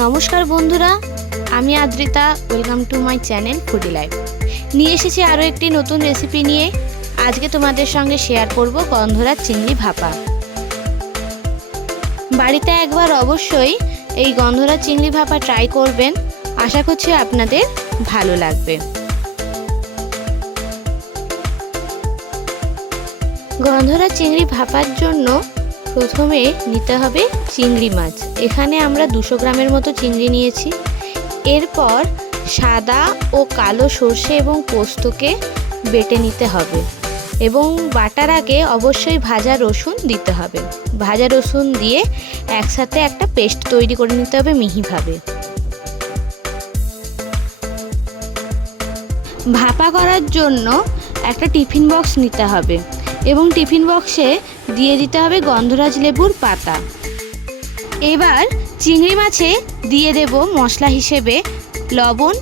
নমস্কার বন্ধুরা, আমি Adrita welcome to my channel foodie life নিয়ে এসেছি আরও একটি নতুন রেসিপি নিয়ে। আজকে তোমাদের সঙ্গে শেয়ার করব গন্ধরাজ চিংড়ি ভাপা। বাড়িতে একবার অবশ্যই এই গন্ধরাজ চিংড়ি ভাপা ট্রাই করবেন। আশা করছি আপনাদের ভালো লাগবে। গন্ধরাজ চিংড়ি ভাপার জন্য প্রথমে নিতে হবে চিংড়ি মাছ। এখানে আমরা দুশো গ্রামের মতো চিংড়ি নিয়েছি। এরপর সাদা ও কালো সর্ষে এবং পোস্তকে বেটে নিতে হবে এবং বাটার আগে অবশ্যই ভাজা রসুন দিতে হবে। ভাজা রসুন দিয়ে একসাথে একটা পেস্ট তৈরি করে নিতে হবে মিহিভাবে। ভাপা করার জন্য একটা টিফিন বক্স নিতে হবে এবং টিফিন বক্সে দিয়ে দিতে হবে গন্ধরাজ লেবুর পাতা। এবার চিংড়ি মাছে দিয়ে দেব মশলা হিসেবে লবণ,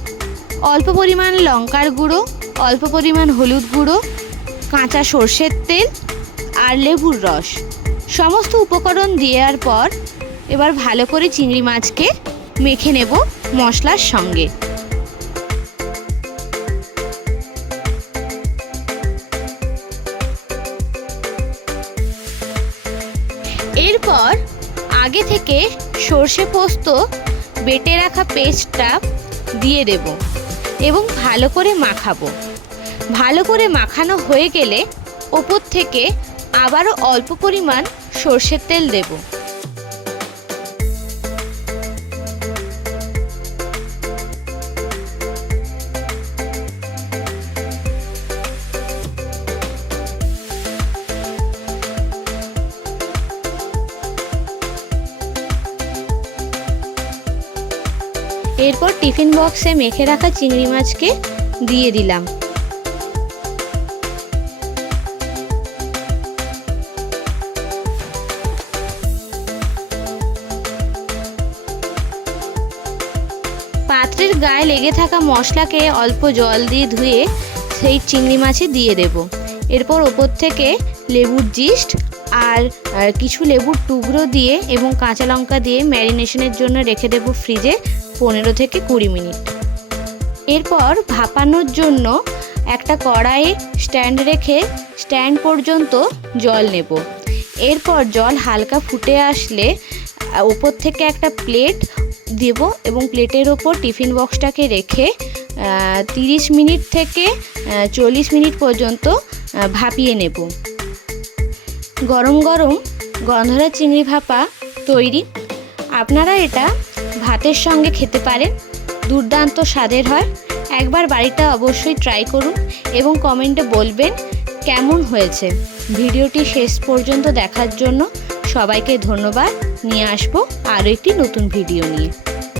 অল্প পরিমাণ লঙ্কার গুঁড়ো, অল্প পরিমাণ হলুদ গুঁড়ো, কাঁচা সর্ষের তেল আর লেবুর রস। সমস্ত উপকরণ দেওয়ার পর এবার ভালো করে চিংড়ি মাছকে মেখে নেব মশলার সঙ্গে। এরপর আগে থেকে সর্ষে পোস্ত বেটে রাখা পেস্টটা দিয়ে দেব এবং ভালো করে মাখাবো। ভালো করে মাখানো হয়ে গেলে ওপর থেকে আবারও অল্প পরিমাণ সর্ষের তেল দেব। এরপর টিফিন বক্সে মেখে রাখা চিংড়ি মাছকে দিয়ে দিলাম। পাত্রের গায়ে লেগে থাকা মশলাকে অল্প জল দিয়ে ধুয়ে সেই চিংড়ি মাছে দিয়ে দেব। এরপর ওপর থেকে লেবুর জিস্ট আর কিছু লেবুর টুকরো দিয়ে এবং কাঁচা লঙ্কা দিয়ে ম্যারিনেশনের জন্য রেখে দেব ফ্রিজে। পনেরো থেকে কুড়ি মিনিট। এরপর ভাপানোর জন্য একটা কড়াইয়ে স্ট্যান্ড রেখে স্ট্যান্ড পর্যন্ত জল নেব। এরপর জল হালকা ফুটে আসলে ওপর থেকে একটা প্লেট দেব এবং প্লেটের ওপর টিফিন বক্সটাকে রেখে তিরিশ মিনিট থেকে চল্লিশ মিনিট পর্যন্ত ভাপিয়ে নেব। গরম গরম গন্ধরা চিংড়ি ভাপা তৈরি। আপনারা এটা ভাতের সঙ্গে খেতে পারেন, দুর্দান্ত স্বাদের হয়। একবার বাড়িটা অবশ্যই ট্রাই করুন এবং কমেন্টে বলবেন কেমন হয়েছে। ভিডিওটি শেষ পর্যন্ত দেখার জন্য সবাইকে ধন্যবাদ। নিয়ে আসব আরও একটি নতুন ভিডিও নিয়ে।